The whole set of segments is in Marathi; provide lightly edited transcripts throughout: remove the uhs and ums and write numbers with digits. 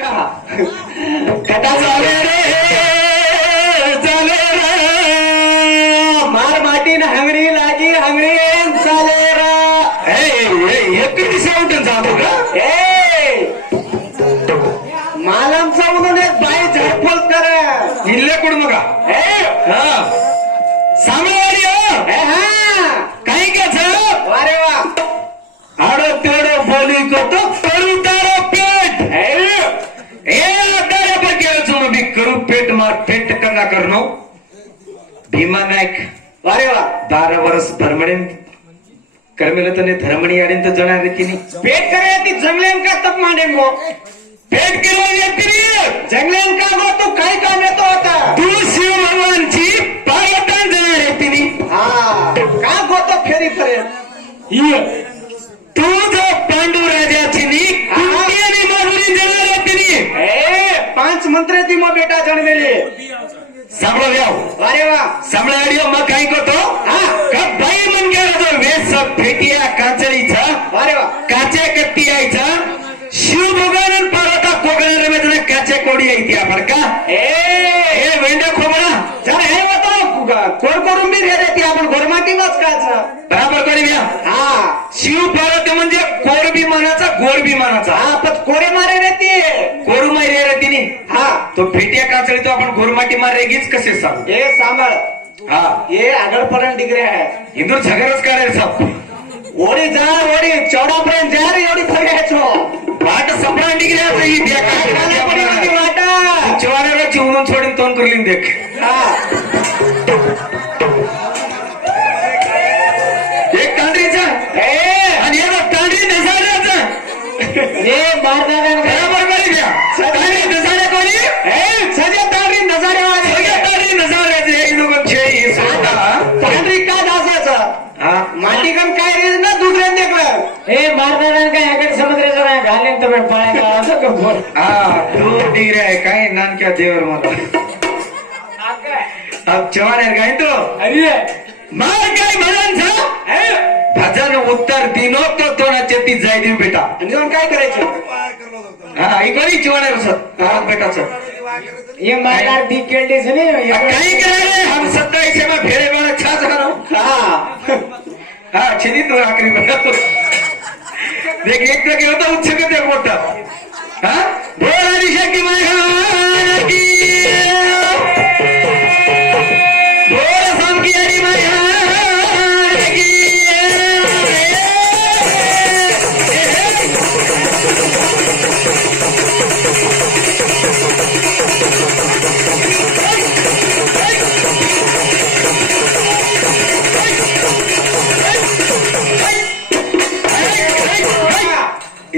कथा चाले रे मार माटीन हंगरी लागी हंगरी चाले रा एकटी शेवटून जातो का मालमचा म्हणून एक बाई झडफोल कर इल्ले कुड मगा सामनेवाडी काही का अरे वा आडो तेडो बोली करतो करू तारो पेट करू पेट मार पेट करना करनो भीमा नायक अरे वा 12 वर्ष धर्मणीन कर्मेल तने धर्मणी आडीन तो जणा रीतीने पेट करे ती जंगलेन का तप मांडे मो पेट केलो येती जंगलेन का गो तू काय काम येतो होता तू शिव भगवानची पायतान जणा रीतीने का गो तो फेरी करे ये तू जो पांडू राजाची नी कुंडीनी मागुरी जणा रीतीने 5 मंत्र्याची मग बेटा जणवेले सांभळो याव अरे वा सांभळाडियो मग काय करतो का बाई मन गेला तो वेस फेटिया काचळीचा अरे वा काचे कट्टी यायचा शिव भगवान पार्वता कोगणा मध्ये काचे कोडी यायती आपण का ए वेंडा खोबळा जरा हे होतो कोर करून बी देते आपण गोरमाटी वाचकाचा बराबर करी द्या शिव पार्वती म्हणजे कोरबी मानाचा गोरबी मानाचा पण कोरे मारे रेती कोरू मारे रेती तो फेटिया काचळी तो आपण गोरमाटी मारे गीच कसे सांग हे सांभाळ ये आगळपर्यंत डिग्री आहे इंदूर झगडच काढायचं साप ओडी जा ओडी चौडापर्यंत जा रे एवढी फगायचो वाट संपळा डिग्री आहे ही द्या वाटा चौडाला चिवून सोडून तोंड करलीन देख एक कांडरीचा आणि एक कांडरी नसाड्याचा हे बारदाना बरोबर करी द्या कांडरी नसाड्या कोणी सगळ्या कांडरी नसाड्या सगळ्या कांडरी नसाड्याचे हे लोक छे सोडा कांडरी का दासाचा माटीकन काय रे ना दुसऱ्या देखलं हे बारदाना काय याकडे समुद्राचं काय घालेन तर पाय का असं बोल तू डिग्री आहे काय नानक्या देवर मला अब जवान है गाय तो अरे मार काय म्हणांचा भजन उत्तर दिनो तो तोनाचे ती जाय देव बेटा आणि काय करायचं ऐकली जवान है सर बेटाचं ये मारणार दी केळलीच नाही काय करायले हम 27 में फेरे वाला छाछ करो छिनी तो आखरी बता देख एक तो होता उच्छक ते मोठा बोल आदि शक्ती महाराज की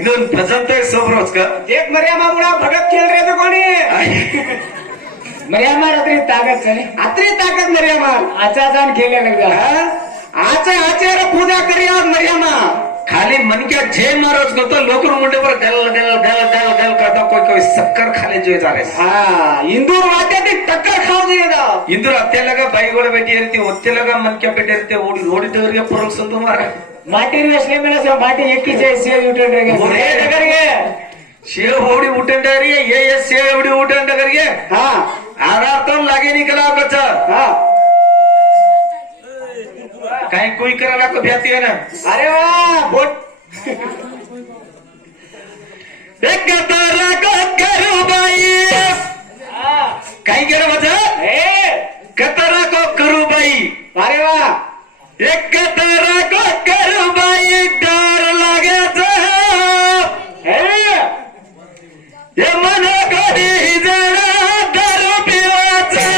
इधर भजन तो सोबरोज का एक मर्यामा मुळा भगत खेळ रे तो कोणी मर्यामा रात्री ताकद चले आत्री ताकद मर्यामा आचा जान खेळले लगा आचा आचार पूजा करी आज मर्यामा खाली मन क्या जय महाराज करतो लोकर मुंडे पर गल गल गल गल गल करता कोई कोई शक्कर खाले जो जा रहे इंदूर वाटे ती टक्कर खाओ दिए दा इंदूर अत्ते लगा बाई गोळे बेटी रहती ओत्ते लगा मन क्या पेटे रहते ओडी रोडी देवर के परक संतो मारा माटी वेसले मेला से माटी एकी जे सेव उठन रे ओरे नगर के सेव होडी उठन रे ये सेव होडी उठन नगर के आधार तो लागे निकला कच्चा काही कोई करायला को भ्याती है ना अरे वाह बोट एक तारा को करू बाई काही केलं माझं कतारा को करू बाई अरे वाह एक तारा को करू बाई डर लागायचा हे मन कधी जरा दारू पिवाचा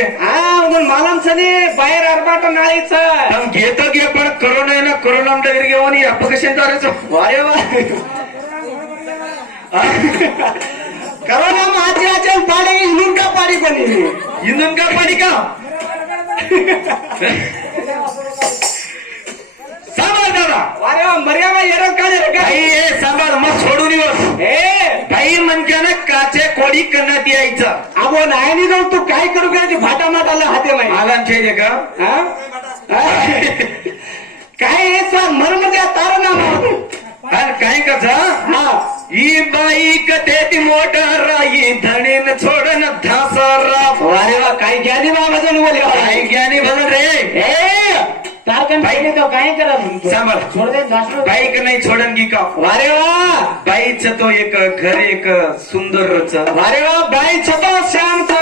गे मालम सनी बाहेर अर्बाट नाळीच नम घेतो घे पण करोना आहे ना करोना దగ్గర घेऊन अपघशन वारे वा करोना माझी आचल पाडी इनून का पाडी बनी इंधन का पाणी का सांभाळ दादा वारे वा मर्यादा येरं का बाई हे सांभाळ मग सोडून येऊ बाई म्हणक्यानं काचे कोडी करण्यात यायचं अबो नाही जाऊ तू काय करू काय भाटा माटाला हाते माहिती मला छेद का काय मर्म द्या तार ना काय कसं हा ही बाई कथे मोटर राई धणीन सोडन धासरा वारे वा काय ज्ञानी बाबाजन बोले काय ज्ञानी भजन रे तारकन पाहिजे तो काय करा सांभाळ सोड दे बाईक नाही सोडन की का वारे वा बाईच तो एक घर एक सुंदरच वारे वा बाई छतो शांत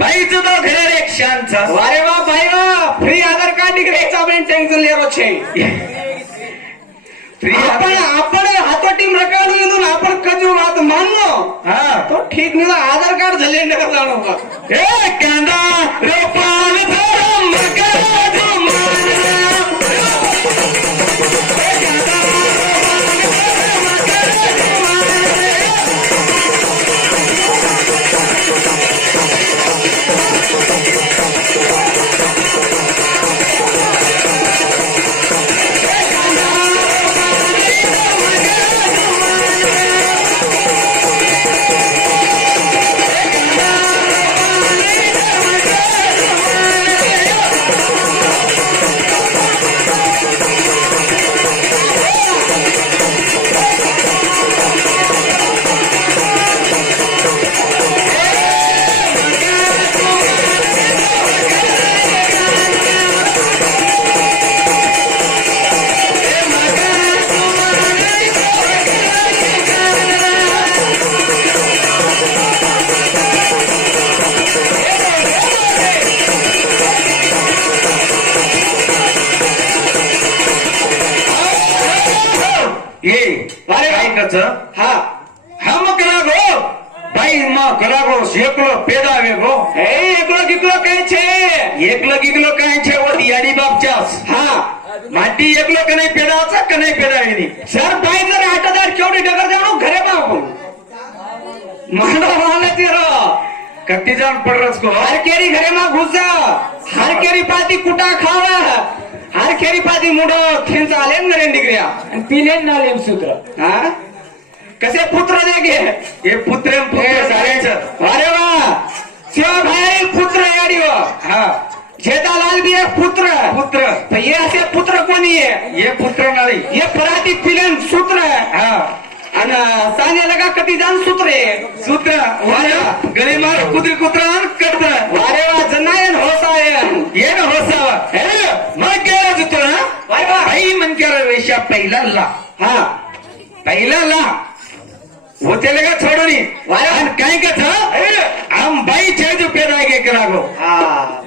बाईच तो घर एक शांत वारे वा बाई वा फ्री आधार कार्ड निघायचा आपण टेन्शन लेरो छे आपण हातो टीम रकाडू येऊन आपण कजू वाद मानलो हा तो ठीक नाही आधार कार्ड झाले नका जाणू का ए कांदा रोपाल धरम मकाजो मानला हा हम करागो भाई माँ करागो एकलो पेदा वेगो एकलो गिकलो काय छे एकलो गिकलो काय छे वो दियाडी बापचास हा माटी एकलो कने पेदाचा कने पेदावेनी सर बाई जर 8000 केवढी डगर जाणू घरे बापू मांडो मारले तेरो कट्टी जान पडरस को हर केरी घरे मा घुस हर केरी पाती कुटा खावा हर केरी पाती मुडो खेंच आले नरेन डिग्रिया पिले नालेम सूत्र हा कसे पुत्र देगे हे पुत्र साऱ्याचं अरे वा शिवा भाई पुत्र याडी हा जेठालाल भी एक पुत्र पुत्र तो ये असे पुत्र कोणी आहे ये पुत्र नाही ये पराठी पिलन सूत्र हा आणि सांगे लगा कधी जाण सूत्र सूत्र वारे गली मार कुत्री कुत्रा करत वारे वा जनायन होसायन येन होसावा मग गेला जुतो ना वारे वा आई मन केला वेशा पहिला ला हा पहिला ला होते लगा छोडोनी वारे काय कथ आम बाई छेजू पेदा गे करागो हा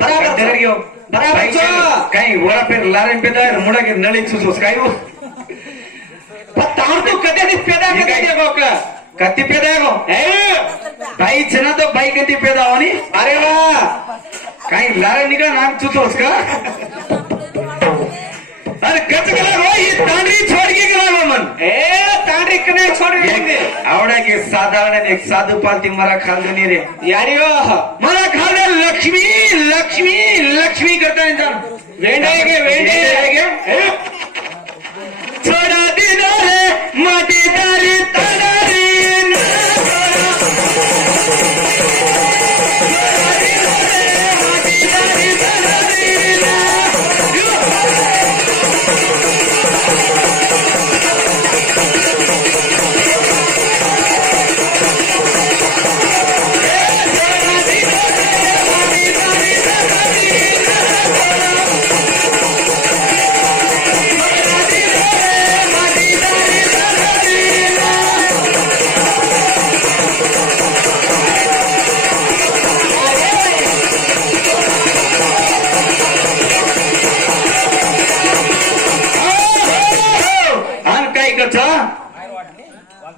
बराबर दर गयो बराबर छो काय वरा पेर लारेन पेदा मुडा के नळी सुसोस काय हो तार तो कधी पेदा कधी देगो का कत्ती पेदा गो बाई छना तो बाई कधी पेदा होनी अरे वा काय लारे निघा नाम सुसोस का अरे कच करा हो ही तांडरी छोड़ के करा मन तांडरी कने छोड़ के आवडा के साधारण एक साधु पालती मरा खालदनी रे यारी मरा खाल लक्ष्मी लक्ष्मी लक्ष्मी करता इंसान वेंडे छोड़ा दिना है माटी तारी तारी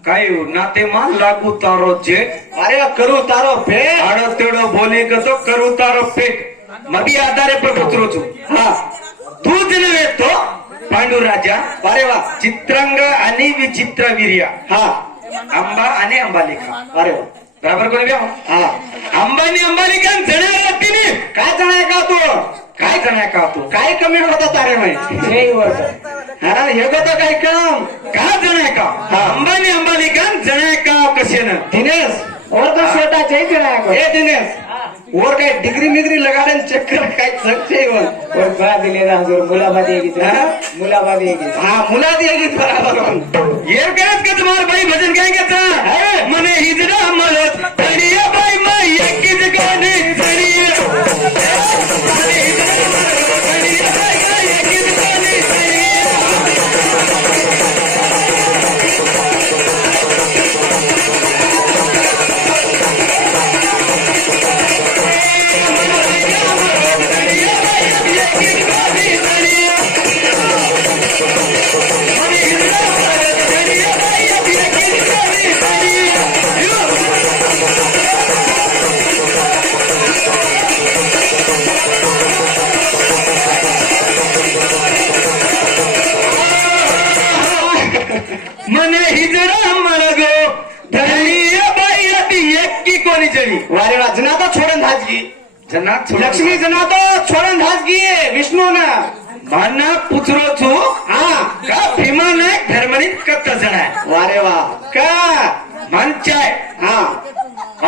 काय नाते मान लागू तारो जेट अरे करू तारो पेट आडो तेडो बोली तो करू तारो पेट मबी आधारे प्रभुत्व છું हा तूच नव्हे तो पांडुराजा अरे वा चित्रांग आणि विचित्र वीर्य हा अंबा आणि अंबालिका अरे वा बराबर कोणी ब्या हा अंबानी अंबालिका जणाला तिने काय जणाय का तू काय जणाय का तू काय कमी होता तारे माहिती हा हे होतं काय काम का जणाय का अंबानी अंबालिका जणाय का कशेन दिनेश और तो छोटा चाहिए जणाय को ए दिनेश और काय डिग्री मिग्री लगाडन चक्कर काय सकते हो और बड़ा दिलेला हजूर मुलाबादी है कितना मुलाबादी है कितना हा मुला दिएगी बराबर ये करत का तुम्हार बाई भजन गाएंगे ता मने हिजरा मलत तरिया बाई माई एक जगाने तरिया मने हिजरा मलत तरिया बाई माई एक जगाने तरिया मने हिजरा मलगो धनिया बाई अति एक की कोणी जणी वारे वा जना तो छोड़न धाजगी जनात लक्ष्मी जना तो छोड़न धाजगी विष्णु ना माना पुत्रो छु हा का भीमा नायक धर्मणीत कत्त जणाय वारे वा का मानचाय हा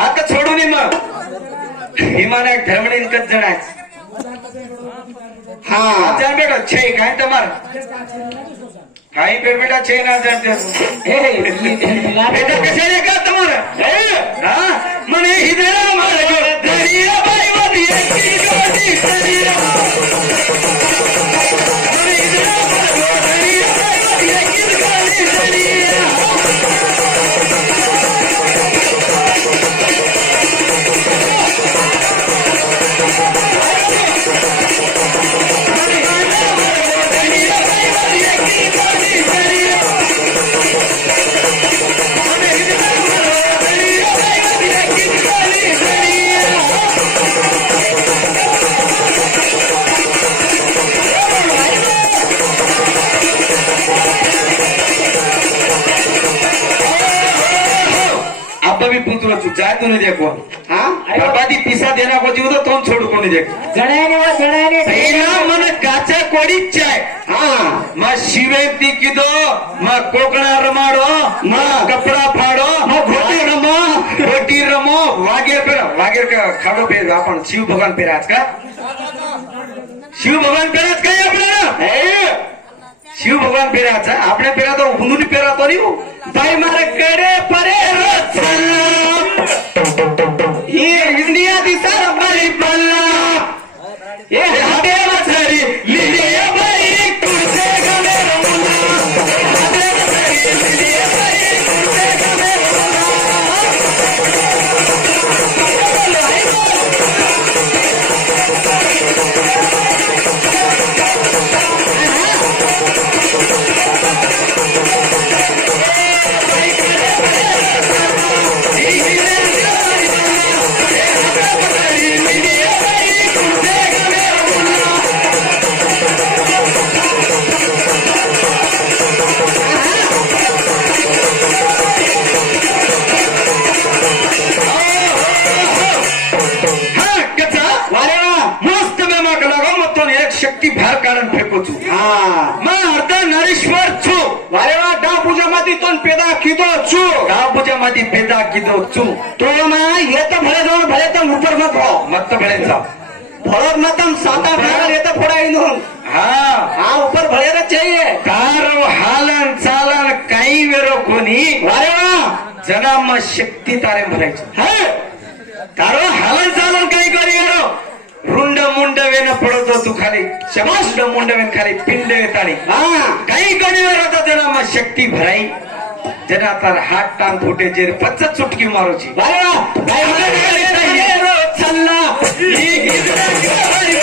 आता सोडून ये मग भीमा नायक धर्मणीत कत्त जणाय हा आचार बेटा छे काय तमार काही बेटा छे ना जाते बेटा कशाने का तुम्हारा हा मने हिजरा मारो दरिया बाई वदी एक गोदी दरिया मने हिजरा मारो दरिया बाई वदी एक गोदी दरिया भी पुत्र छु जाय तूने देखो हा बर्बादी पिसा देना को जीव तो छोड़ कोनी देख जणाने वा जणाने पहिला मन गाचा कोडी चाय हा म शिवेंती किदो म कोकणा रमाडो म कपड़ा फाडो म घोटी रमो घोटी रमो वागेर का खाडो पे आपण शिव भगवान पे राज का शिव भगवान पे राज काय आपल्याला शिव भगवान पेराचा आपल्या पेरा तो हुंदुनी पेरा तो नाही बाई मारे कडे परे ही इंडिया दिसा रंगाली पल्ला ये हाडे मछरी लिलिया बाई तुझे गले रमुना हाडे मछरी लिलिया बाई तुझे गले रमुना शक्ती भार काढून फेको छु हा मा अर्ध नरेश्वर छु वारे वा डा पूजा माती तोन पेदा किदो छु गाव पूजा मध्ये पेदा किदो छु तो मा ये तो भले दोन भले तो ऊपर मत हो मत भळेचा भरत मतम साता भागा ये तो फोड़ा इन हाँ हाँ ऊपर भले तो चाहिए कार हालन चालन काही वेरो कोणी वारे वा जनाम शक्ती तारे भरायची है तारो हालन चालन काही करी यारो रुंड मुंड वेन पडतो तू खाली शमाष्ट मुंड वेन खाली पिंड वेताळी हाँ काही कणी वेर होता जनाम शक्ती भराई जना तार हात टांग फुटे जेर पच्चत चुटकी मारूची वारे वा भाई रो चल्ला ही हिजरा गवारी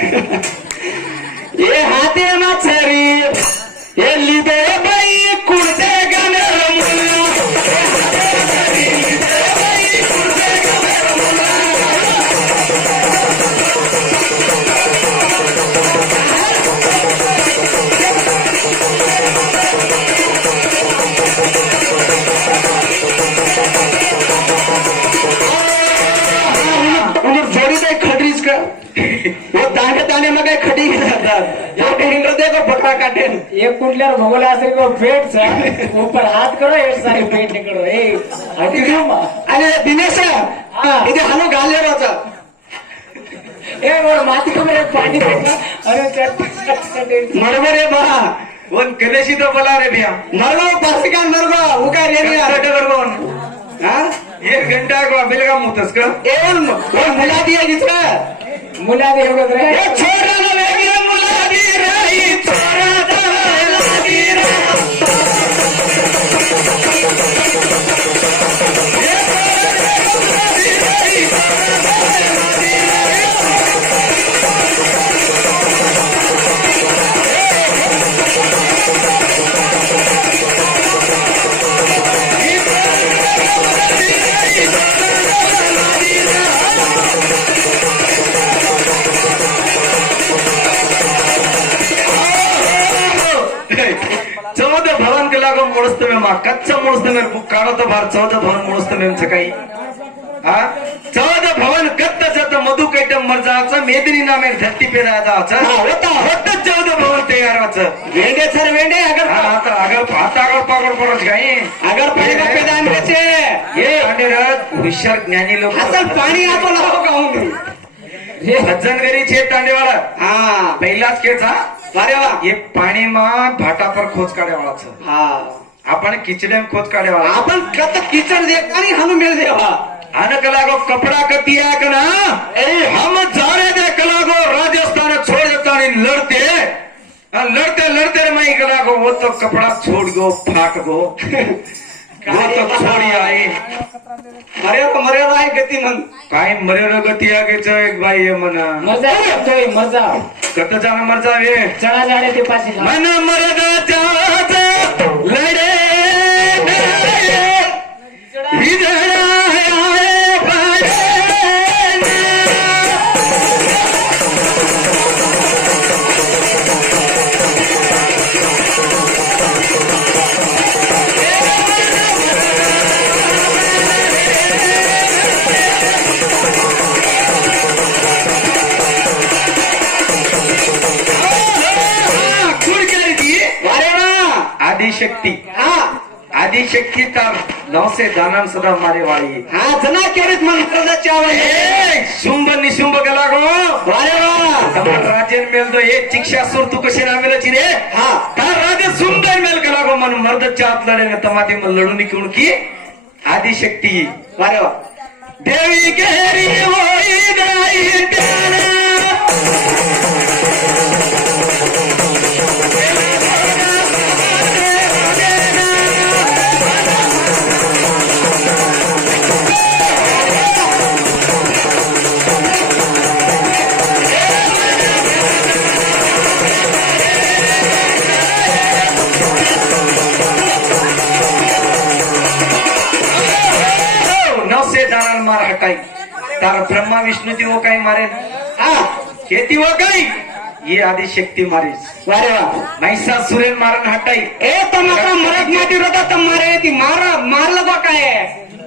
हे हाते माछरी हे लिबे बाई कुर्ते गाणं मुला जोड़ी काय खडरीच का वो दांडे दांडे मग काय खडी जातात यो टेंडर देखो बकरा काटे एक कुंडल्यावर भोगला असेल किंवा पेट सा ऊपर हाथ करो एक सारे पेट निकलो ए हटी दो मा अरे दिनेश हा. इथे हानो गालेर होता ए और माती को मेरे पानी फेंका अरे चट मरबो रे बा वन कलेशी तो बोला रे भैया मरबो परसिका मरबो उका रे रे हा 1 घंटा को अबिल का मुतस का एवं वो मुला दिया जिसका मुला दे होगत रे ए छोरा ना वेगी मुला दी रही छोरा दा लागी रे चौदह भवन के लागो मुड़स्त में माँ कच्चा मुड़स्त में बुक काढ़ो तो बार 14 भवन मुड़स्त में सकाई हाँ 14 भवन कत्त जत मधु कैटम मर जायचं मेदिनी नामे धरती पे जायचं हा होता होत 14 भवन तयार व्हायचं वेंडे सर वेंडे अगर आता अगर पागड पडच काही अगर पानी का पैदान बचे ये तांडेरत हुशार ज्ञानी लोक असल पानी आपो लावो काहून सज्जनगरी छे तांडेवाळा हा पहिलाच केचा अरे वा ये पाणी માં ભાટા પર ખોજ કાઢેવાળા છે हा આપણે કિચડે ખોજ કાઢેવાળા आपण कत किचन देखता नहीं हनु मिल देवा આને કલાકો કપડા કતિયા કના એ હમ જારે દે કલાકો રાજસ્થાન છોડ દેતા ની લડતે लड़ते लड़ते रे माई कलाको वो तो कपड़ा छोड़ गो फाक गो वो तो छोड़ी आई मरे आहे गती मन काय मरेलो गती आगे च एक बाई ये मना मजा येतोय मजा कत जाना मर जावे चला जाणे ते पाशी जा. मन मरदा जात लड़े हिजड़ा आए पाए आदिशक्ति आदिशक्ति का नौ से दानम सदा मारे वाली हा जना केरीत मन करदा चावल शुंभ निशुंभ गला गो वारे वा तमार राजेन मेल दो एक शिक्षासुर तू कसे नामेला चिरे हा तार राजे सुंदर मेल गला गो मन मर्द चात लड़े न तमाती मन लड़ूनी क्यों की आदिशक्ति वारे वा देवी केरी वोई गाई प्यारा मार हटाई तार ब्रह्मा विष्णु ती वो काही मारे हा खेती वो काही ये आदि शक्ती मारीस वारे वा महिषासुरेन मारन हटाई ए तो मात्र मरत माती रोता तर मारे ती मारलं बा काय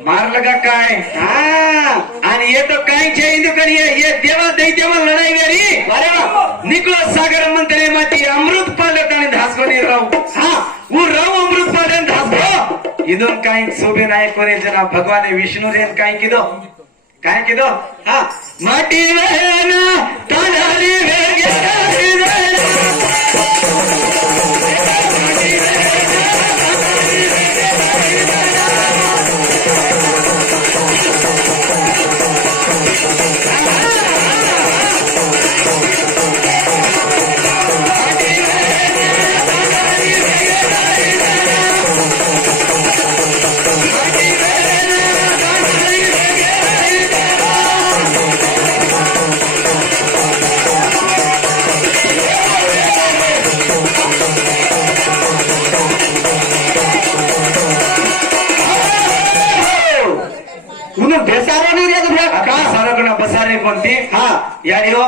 मार लगा काय हा आणि ये तो काही जय करी ये देवा दैत्यावर लढाई वेरी वारे वा निकोल सागर मंत्री माती अमृत पालत आणि धासकोनी राव हा वो राव अमृत पालन धासको इदोन काही शोभे नाही कोणी जना भगवान विष्णु रेन काही किदो काय किदो हा माटी वेना ताडारी वेगे कोणती हा याडी हो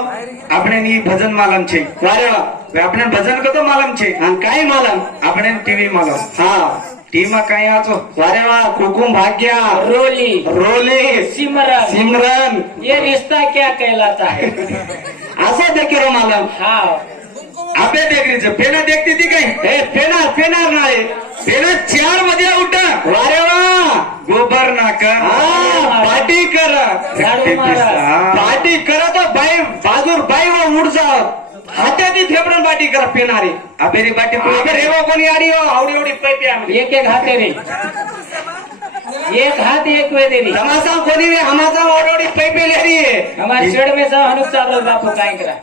આપણે ભજન માલમ છે वारे वा આપણે ભજન કતો માલમ છે आणि काय मालम આપણે ટીવી માલમ हा ટીમાં કઈ આছো वारे वा कुकुम भाग्या रोली रोली सिमरन सिमरन ये रिश्ता क्या कहलाता है असं देखील मालम हाँ આપે દેખરી છે પેલા દેખતી હતી કઈ हे पेनार पेनार नाही પેલા 4 વાગે ઉઠા वारे वा गोबर नाका हा पार्टी कर झाडू मारा पार्टी करा तर बाई बाजूर बाई व उठ जा हात्याची थेपडून पार्टी करा पेनारी आबेरी बाटी अबे रेवा कोणी आडी हो आवडी आवडी पैपे आम्ही एक एक हाथ रे एक हाथ एक वे दे रही तमासा कोणी रे हमासा आवडी पैपे लेरी हमारे शेड में सब हनुक चावल बापू काय करा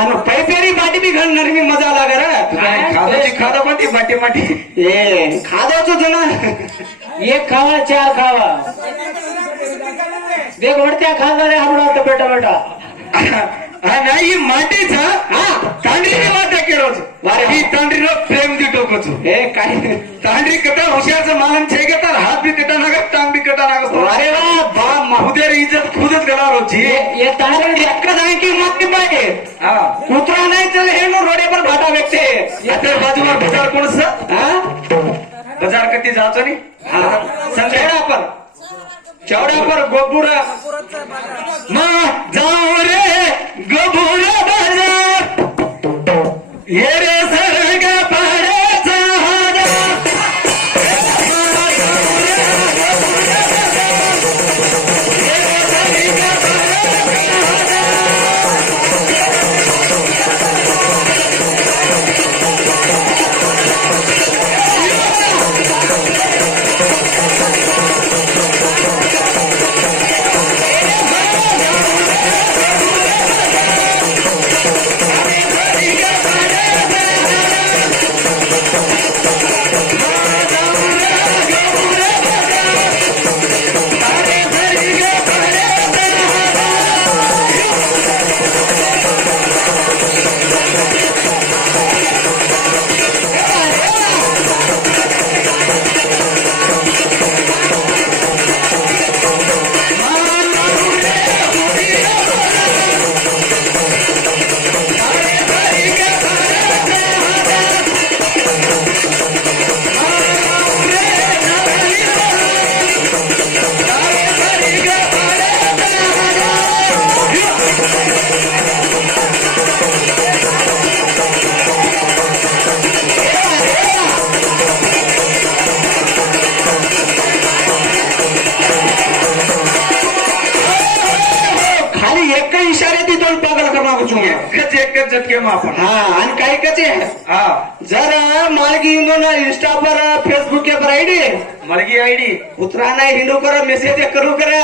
आणि पैपेरी पार्टी बी घालणार मी मजा लागा रे खादाची खादा कोणती बाटी माटी ए खादोच जण एक खावा चार खावा देख वरत्या खाणार रे हमरा तो बेटा बेटा नाही माटीचा हा तांडरीने वाटा केलो वारे ही तांडरीला प्रेम दी टोकोचो हे काय तांडरी कथा हुशारचं मालम छे घेतात हात बी कटा नागत टांग बी कटा नागत अरे वा बा उद्या इज्जत खुदच गलार होची ये तारे एक जाय की मग पाहिजे हा कुत्रा नाही चल हे नो रोडे पर भाटा व्यक्ती आता बाजूवर बाजार कोणस हा बाजार कधी जायचो नी हा चौड़ा पर गोपुर मग जाऊ रे गबुर बाजार ये रे सरग पाड्याचा हादा एकच झटके मग आपण हा आणि काही कचे हा जर मालगी हिंदू इंस्टा पर फेसबुक पर आईडी मलगी आयडी उतरा नाही हिंदू कर मेसेज करू करा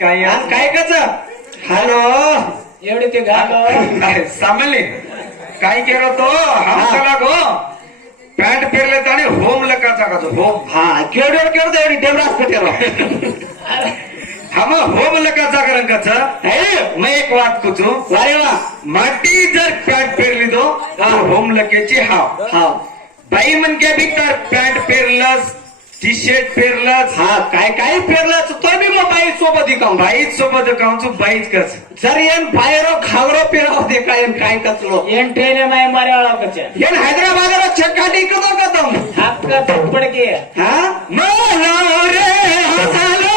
काय आणि काय कच हॅलो एवढे ते घालो सामले काय केलं तो हमला गो पॅन्ट पेरले आणि होम लकाचा का तो होम हा केवढ्यावर केवढं एवढी देवराज पटेल हा मग होम लकाचा रंगाचा मग एक वाद कुचू वारे वा माटी जर पॅन्ट पेरली तो होम लकेची हाव हा बाई म्हणके बी तर पॅन्ट पेरलंस टी शर्ट पेरलंस हा काय काय पेरलं तो बी मग बाई सोबत इकाऊ बाईच सोबत कांचू बाईच कच जर येन बाहेर खावरो पेराव दे काय काय कचलो एन ट्रेन में मारे वाला कच्चा येन हैदराबाद चक्काटी कदो कदम हाथ का थप्पड़ के हा मला रे हसालो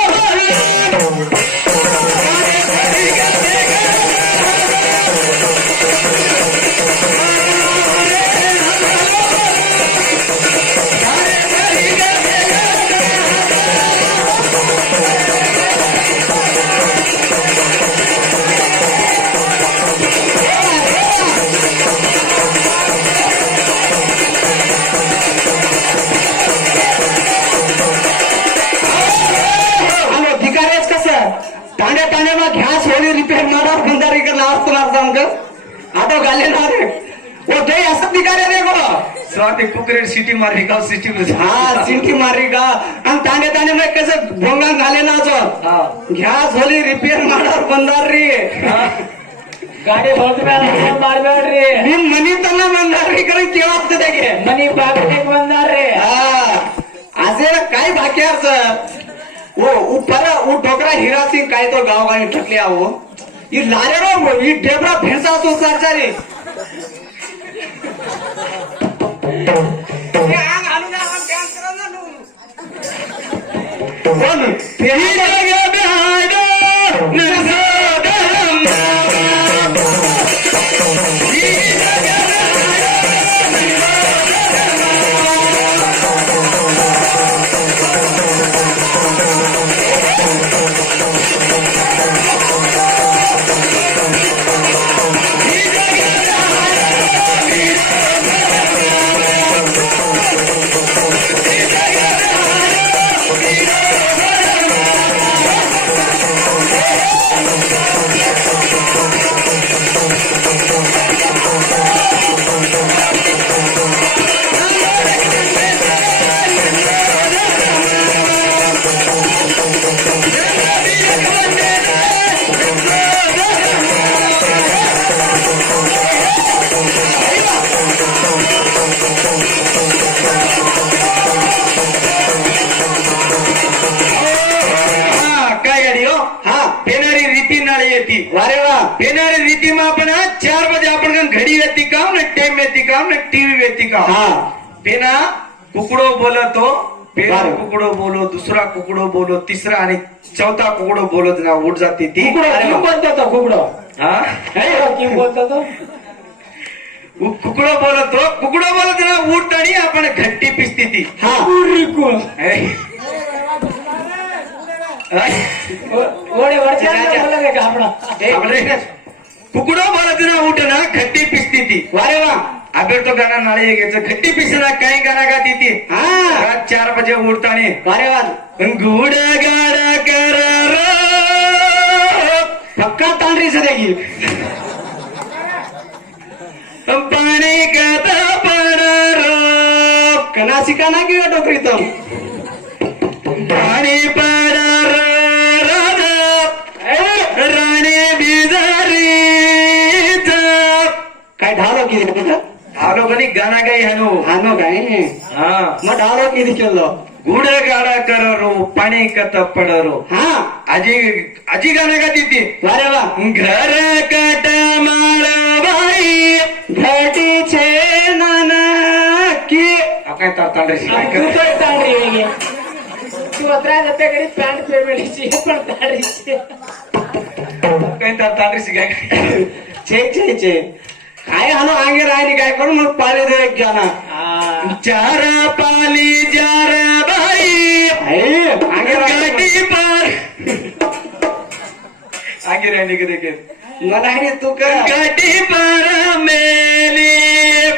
रिपेयर मारा बंदारी का लास्ट मारता ऑटो गाले ना रे वो दे असं निकाले रे गो स्वाती कुकरेट सिटी मारी का सिटी में हा सिटी मारी का आणि ताने ताने में कसं भोंगा झाले ना जो गॅस होली रिपेयर मारा बंदार रे गाडी होत मार रे मी मनी त्यांना बंदार रे करून केव्हा असते त्यागे मनी बाग बंदार रे हा आज काय बाकी वो ऊपर वो ठोकरा हीरा सिंह काय तो गाव गाणी ठकले आहो ही लारेरो ही ढेबरा भेंसा तो चालचाली कोण फेरी वारे वा येणारी रीती में आपण 4 बजे आपण घडी येती काम न टाइम येती काम न टीवी येती काम हा पेना कुकडो बोलतो पेना बरं. कुकडो बोलो दुसरा कुकडो बोलो तिसरा आणि चौथा कुकडो बोलत ना उठ जाते ती कुकडं बोलतो तो कुकडं हा किम बोलतो तो कुकडो बोलत ना उठतानी आपण घट्टी पिसती ती हा कुरिकुल ओडे वरच्या बोलले का आपला कुकडो बोलत ना उठ ना घट्टी पिसती ती वारे वा अगर तो गाना नाळे घ्यायचं घट्टी पिसना काही गाना गाती ती हा रात 4 बजे उठतानी वारे वा गुड गाडा कर पक्का तांडरी सदेगी पाणी कथा पडर कनासी काना की टोकरी तो पाणी पडर राणे बिजारी काय ढालो की आलो कनी गाना गाई हनु हानो काय हा मग ढालो की केलो गुड गाडा कररो पाणी कथा पडरो हा आजी गाना गाती ती वारे वा घर कट माळबाई घटी छे नाना की काय तांडशी तू तो तांडरी वेगळी तू 13 रुपये पॅन्ट पेमेंटची पण तांडरीची काय तांडशी काय छे काय हानो आगे राहिली काय करू मग पाले दे जाना 4 पाली 4 बाई आगे गाडी पार आगे राहिली कधी के नाही तू कर गाडी पार मेली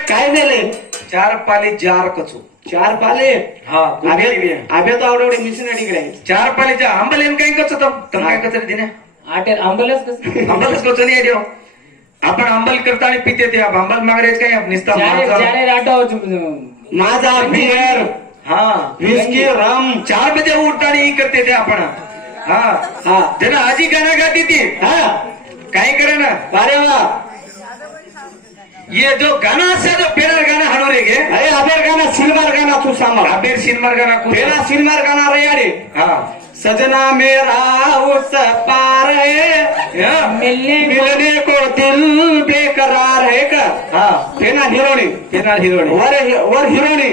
काय दिले 4 पाली 4 कचू 4 पाले हा आभे तो आवडे मिशन अडिकडे 4 पालीच्या आंबलेन काय कचू तर काय कचर दिने आटेल आंबलच कसं आंबलच कचू नाही देव आपण आंबल करता आणि पिते ते आंबल मागरेच काय निसता जाने राटो माझा बियर हा विस्की रम 4 बजे उठता आणि करते ते आपण हा हा जना आजी गाना गाती थी हा काय करे ना अरे वा ये जो गाना से जो पेरा गाना हनो रे गे अरे अबेर गाना सिल्वर गाना तू सांभाळ अबेर सिनेमा गाना पेला सिल्वर गाना रे याडे हा सजना मेरा उस पार है मिलने को दिल बेकरार है का हा पेना हिरोनी वर हिरोनी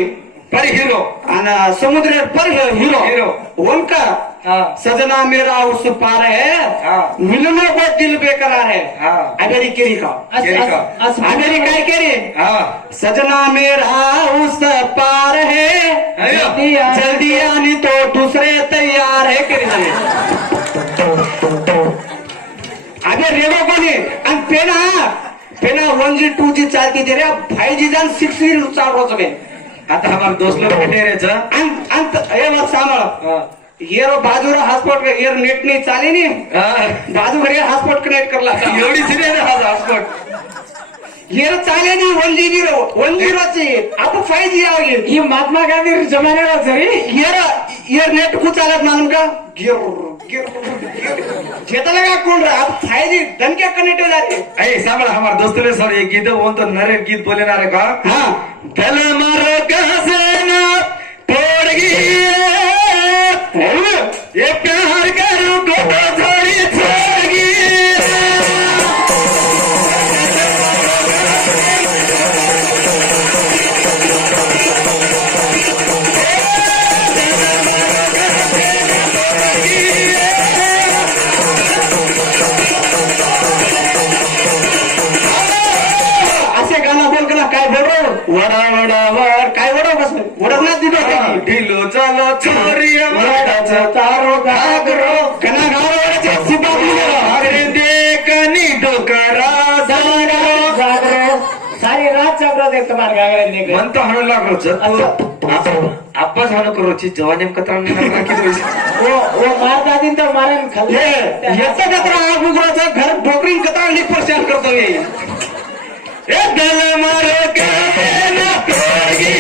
पर हिरो आणि समुद्र पर हिरो उनका हा सजना मेरा उस पार है हा मिलने को दिल बेकरार है हा अबेरी केरी का अबेरी काय केरी हा सजना मेरा उस पार है जल्दी आनी तो दूसरे तैयार है केरी अबे रेडो कोणी आणि पेना 1G 2G चालती ते रे 5G जान 6G चालू होतो आता हमारे दोस्त लोग भेटे रे मत सांभाळ येरो बाजूला हॉटस्पॉट येर नेट नाही चाले नी बाजू घरी हॉटस्पॉट कनेक्ट करला एवढी सिरियस हा हॉटस्पॉट येर चाले नी 1G ची आता 5G आली ही महात्मा गांधी जमान्याला जरी येर नेट को चालत मालूम का जेतले का कोण रे अब 5G दणके कनेक्ट हो जाते ऐ सांभाळ हमारे दोस्त ने सर एक गीत वो तो नरे गीत बोले ना रे का हाँ दल मारो गहना तोड़ गई ये प्यार करूं को तो थोड़ी छोड़ गई काय बोल वडा वडावर काय वडव कसं वडत ना दिलं ढिलो चालो छोरी वडाचं तारो घागरो कना गावाचे अरे देखनी डोकरा जागरो जागरो सारी रात जागृत आहे तुम्हाला गागऱ्यांनी म्हणतो हाणू लागलो आप्पाच हाणू करोची जवानी कतरा वो मारता दिन तर मारण खाल्ले याचा कचरा गुगराचा घर डोकरी कचरा परेशान करतो हे दल मारो के ना तोगी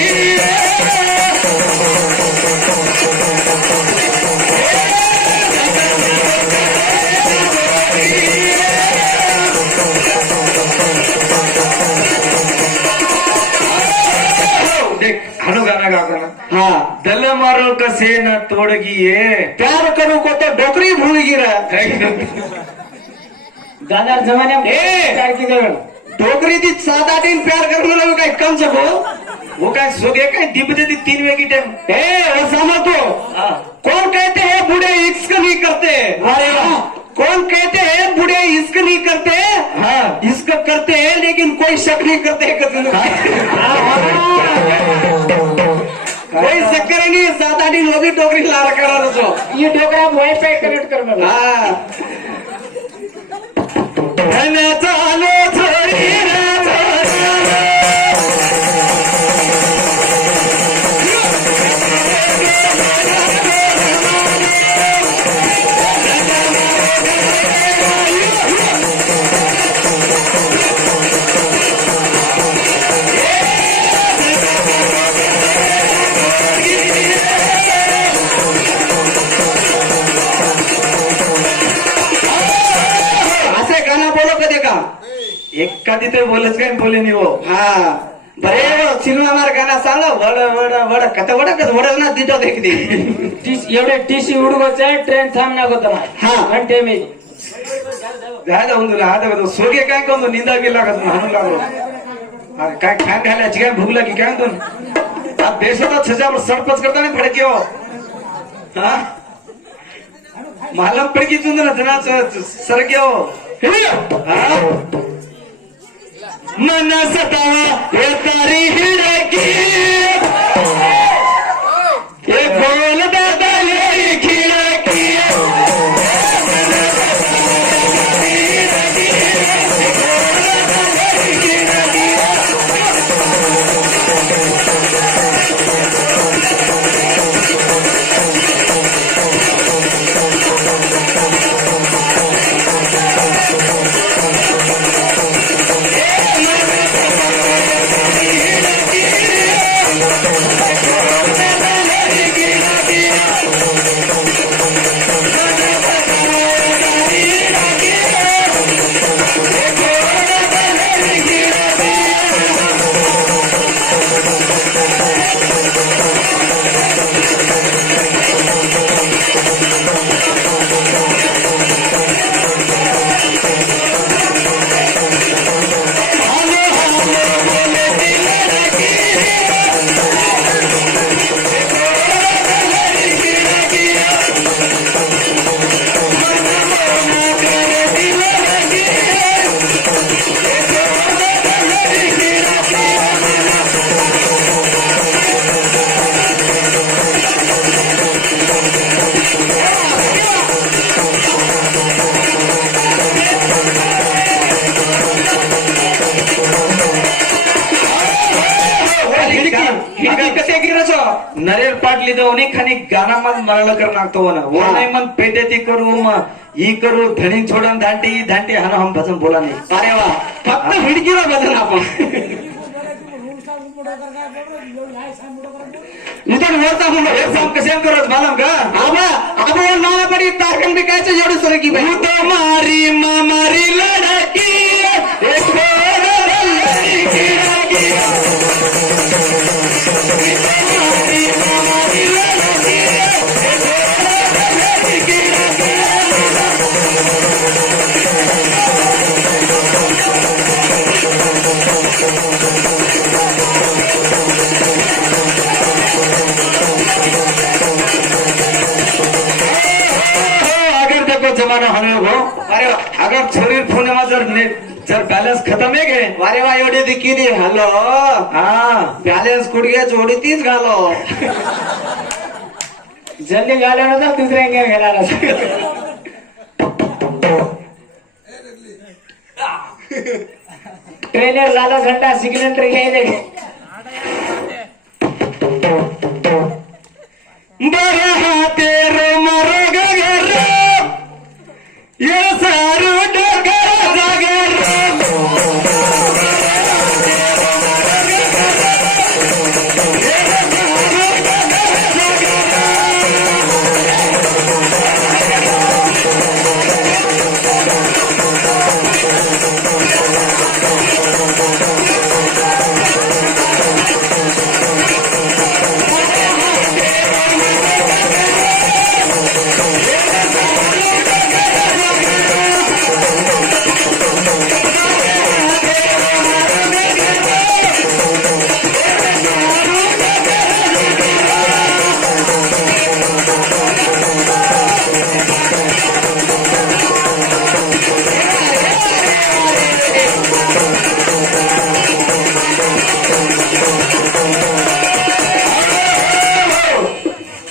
देख हाणू गाना गाना हा दल मारो कसे ना तोडगी ये प्यार करू को तो डोकरी भूल गिरा जाणार जमान्यात ए! काय की देव डोकरी ती 7-8 दिन प्यार करने लगे काय कम से वो वो काय सोगे काय दिबते ती 3 वेगी टाइम ए वो समझ तो कौन कहते हैं बूढ़े इश्क नहीं करते अरे वाह! कौन कहते हैं बूढ़े इश्क नहीं करते हाँ इश्क करते हैं लेकिन कोई शक नहीं करते कोई चक्कर नहीं 7-8 दिन होगी डोकरी ला रखा रहो ये डोकरा वाईफाई कनेक्ट कर मला हाँ चालो छोरी असे गाना बोलो कधी का एखादी तर बोलच काय बोले नाही हो हा बरे सिनेमा मार गाना सांगा वड वड वड कथ वड कथ वड ना दितो देखते एवढे टीसी हुಡುಗೋಚೆ ट्रेन थांबना ಗೊತ್ತ ಹಾ. घंटे में झालं ಒಂದು आधा सोगे काय करतो निंदा गेला का हाणू लागलो अरे काय खान घालायची काय भूक लागली काय म्हणतो आप देश होता छजावर सडपच करता नाही फडकी हो हा मालम पडकी तुंद ना जना सरके हो हा मन सतावा हे तारी हिडकी हे गोल दादा लेरी खिडकी कसे गिरस नरेल पाटली दोन्ही खानी गाना मग मरळ कर नागतो ना वो नाही मग पेटे ती करू मग ही करू धणी छोडन धांटी धांटी हाना हम भजन बोला नाही अरे वा फक्त हिडकीला बदल आपण इथून वरचा म्हणून एक्झाम कशा करत मालम का आबा आबा नावा पडी तारकन बिकायचं एवढं सर की बाई तो मारी मारी लडकी एक अगर देखो जमाना हमें हो अरे अगर छोरी फोन में जर जर बॅलन्स खतम आहे गे वारे वा एवढी ती किती हॅलो हा बॅलन्स कुडगे जोडी तीच घालो जल्दी घाला ना तर दुसऱ्या गेम घाला ट्रेनर झाला घंटा सिग्नेचर घ्यायचे बरं हा तेरो मरो गगर ये सारू डगर जागर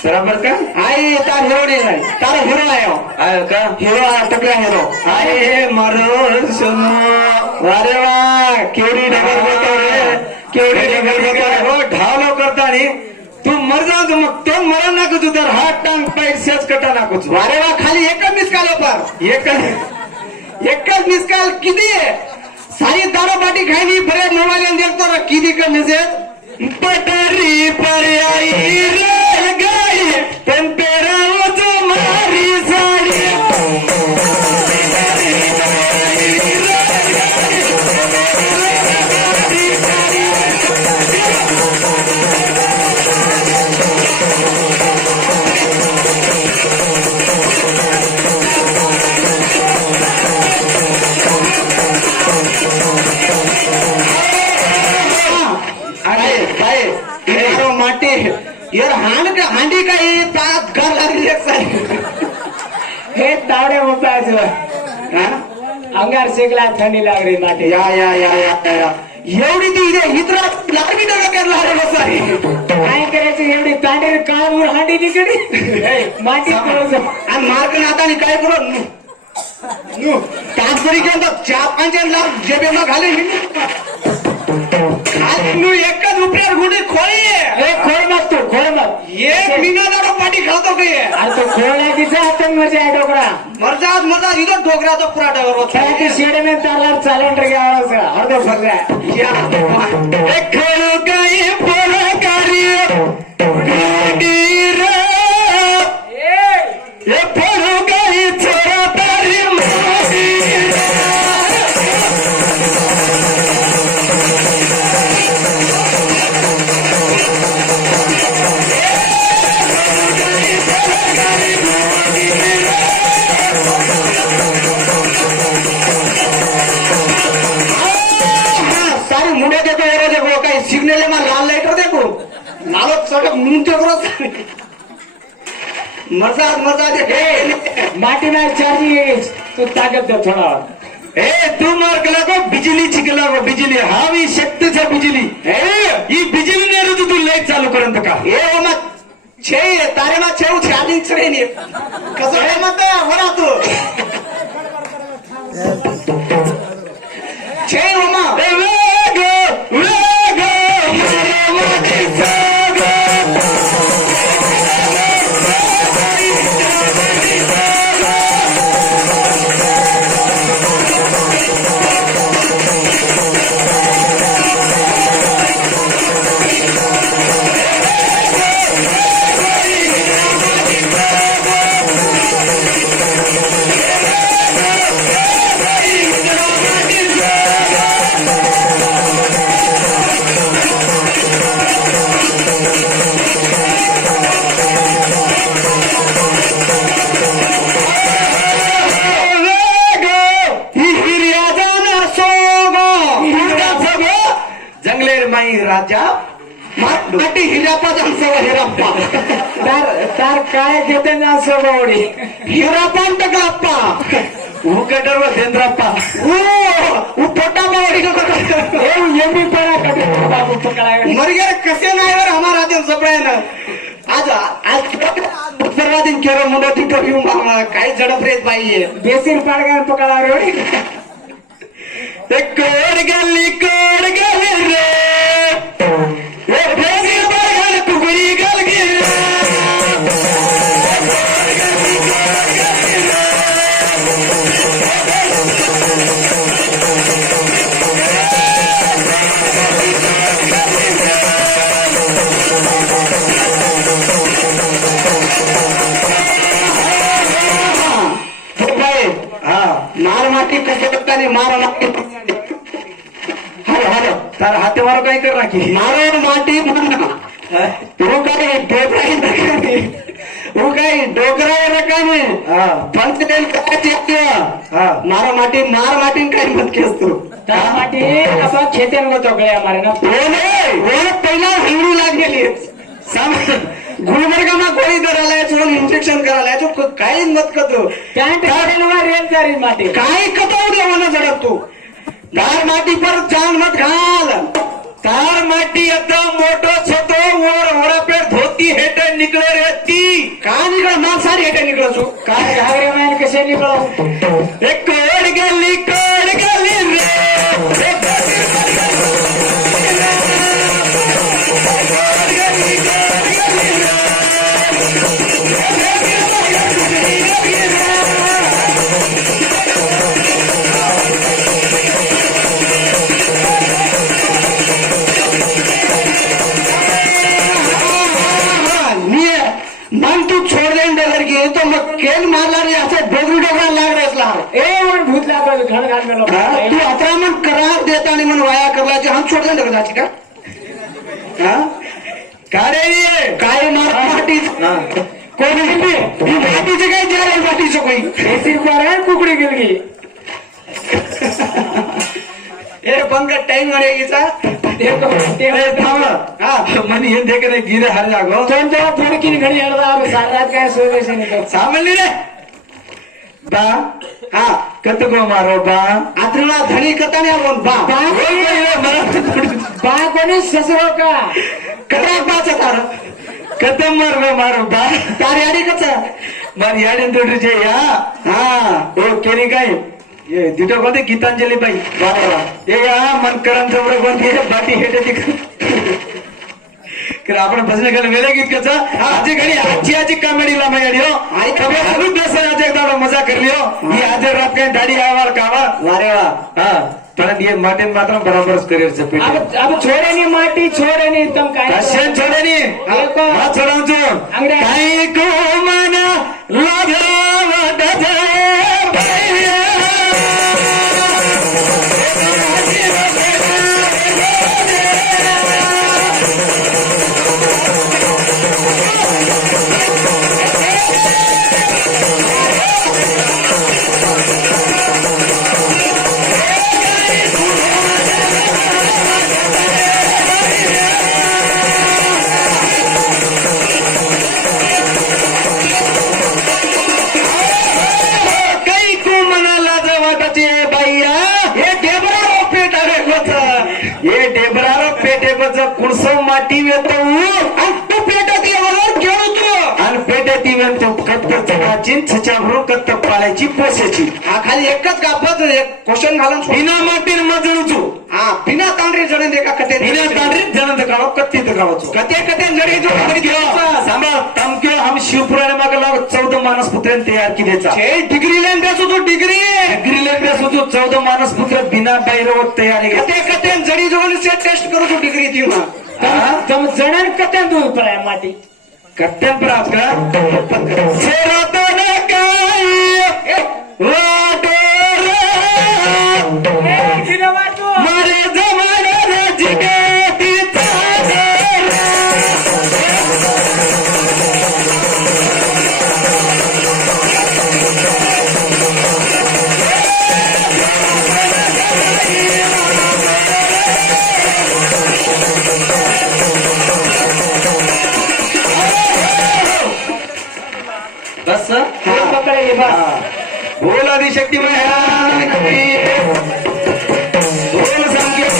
बराबर का आई तार हिरो नाही तार हिरो आहे आयो का हिरो टकल्या हिरो अरे मारो सोनो वारे वा केवढी डगर बोलतो रे केवढी डगर बोलतो हो ढावलो करता नी तू मर जा तू मग तो मरा नाकू तू तर हात टांग पाय सेच कटा नाकू तू वारे वा खाली एकच मिसकाल पर एकच मिसकाल किती आहे सारी दारूपाटी खायनी बरे मोबाईल देखतो ना किती का मेसेज पटरी पर आई रेल गाड़ी तुम तेरा वो जो मारी साड़ी माटी यार हांडी काही तात घर लागली हे तावडे मोबाईल अंगार शेकला थंडी लाग रही माटे या एवढी ती इथे इतर लागली डोक्याला अरे बसारी काय करायचं एवढी तांडेर काळूर हांडी निकडी माटी आणि मार्क नातानी काय करू तासरी केलं चार पाच लाख जेबेमा घाले खाली एकच रुपयावर गुढी खोळी खोड मत तू खोड मत एक मिनिटाला पाठी खातो काही अरे तो खोडला तिचा हातून मजा आहे डोकरा मरजात इथं डोकराचा पुरा ती शेड में तारला चालेंटर घ्यावा अर्ध फकरा खेळू काही पोरकारी गाडीर ये पोरू काही चोरा तारी मारी सारी मुंडे देखो एरो देखो काही सिग्नल में लाल लाइटर देखो लालो चढ़ मुंह देखो मजा देखे माटी में चार्जिंग तू ताकत दे थोड़ा ए तू मार्क लागो बिजली चिकलागो बिजली हावी शक्तीचा बिजली ಈ बिजली नेहरू तू लाईट चालू करंत का ए ओ मत छे तारे मा छे चार्जिंग छे नी कसं हे मत वरा तू छे ओ मा ए वेगो मारे माटी जागो जंगलेर माई राजा माटी हिरापा जामसे हिरापा तार तार काय घेते ना सोबवडी हिरापा टकाप्पा ಹೂಕಟರ್ ದೇಂದ್ರಪ್ಪ पोटा बावडी एम बी पडा बाबू पकडाय मरगे कसे नाही वर आम्हाला राहते सगळ्यानं आज आज सर्वा दिन केरो मुंडो तिथं घेऊन काय झडप रेत बाई बेसिन पाडगा पकडा रे कोड गल्ली रे ए बेसी बरगल कुगरी गल गिर मार माती कसे करताना मार माती तार हाते मारो काय कर राखी मारो माती वो काय वो काय डोकरा रकामे पंचटेल करायची मारा माटी मार माटी काय मत केसतो त्यासाठी आपण खेतेन होतो गळ्या मारे ना पहिला हिंगडी लागलेली गुलबर्गामा गोळी धरायला सोडून इंजेक्शन करायला तो काही मत करतो पॅन्ट काढेलवा रेल जारी माटी काय कताव देवाना जडत तू दार माटी पर जान मत घाल तार माटी एकदम मोठो छोटो वर वरापेट धोती हेट निकले रहती का निकळ माग सारी हेटे निकळ तू काय घागरे मैन कसे निकलो एक कोड गल्ली रे मन तू छोड़ दे डगर की तो मग केल मारला रे असं डोगरी डोगरा लाग रे असला ए वन भूत लागलो घड घाल मेलो तू अतरा मन करार देता आणि मन वाया करला हम छोड़ दे डगर जाची का हा का रे काय मार माटी कोणी माटीचे काय जे रे माटीचं कोई बेसिन पाडगा कुकडी गेलगी ए बंग टाइम मरेगीचा देखो ए थांब मनी हे देख रे गिरे हर जागो दोन तो फुडकीन घडी हडदा सारी रात काय सोय बसे निकल सामली रे बा हा कत गो मारो बा आत्रिला धणी कताने बोल बा बा कोणी ससरो का करा बाचा तार कत मारो बा तार याडी कचा मार याडीन तोडीचे या हा ओ केली काय ये दिटो कोणते गीतांजली बाई ये या मन करम जवळ कोणते बाटी हेटे तिक कर आपण भजन केलं वेळे गीत कचा आजी घडी आजी कॉमेडी ला मायाडी हो आई कबे अजून दस आज एकदा मजा करली हो ही आज रात काय दाढी आवार कावा वारे वा हा पण ये माटेन मात्र बरोबरच करिअर चे अब छोड़े नहीं माटी छोड़े नहीं तुम काय कशन छोडेनी हा छोडांचो काय को मना लाभावत जे कुणसव माटी येतो तू पेटत यावर खेळू तू आणि पेटत येतो कत्त चकाची छच्याभरू कत्त पाळायची पोसायची हा खाली एकच कापत एक क्वेश्चन घालून बिना माटीन मजळूचो हा बिना तांडरी जण देखा कते बिना तांडरी जण काढो कत्तीत गावाचो कते कते जडी जो सांभाळ तमक्यो हम शिवपुराणे मागला 14 मानसपुत्र तयार केलेचा 6 डिग्री लेन देसो तू डिग्री लेंबे सुद्धा 14 मानसपुत्र बिना बैरवत तयार कते कते जडी जोन से टेस्ट करू तू डिग्री ती ना तुम जणन कते दूर पडाय माटी कत्त्यान प्राप्त का शेरातन काय वाटोर मारे जमाना जिगे तिचा बस पकडे बस बोल आदिशक्ती महाराज की. बोल संकेत.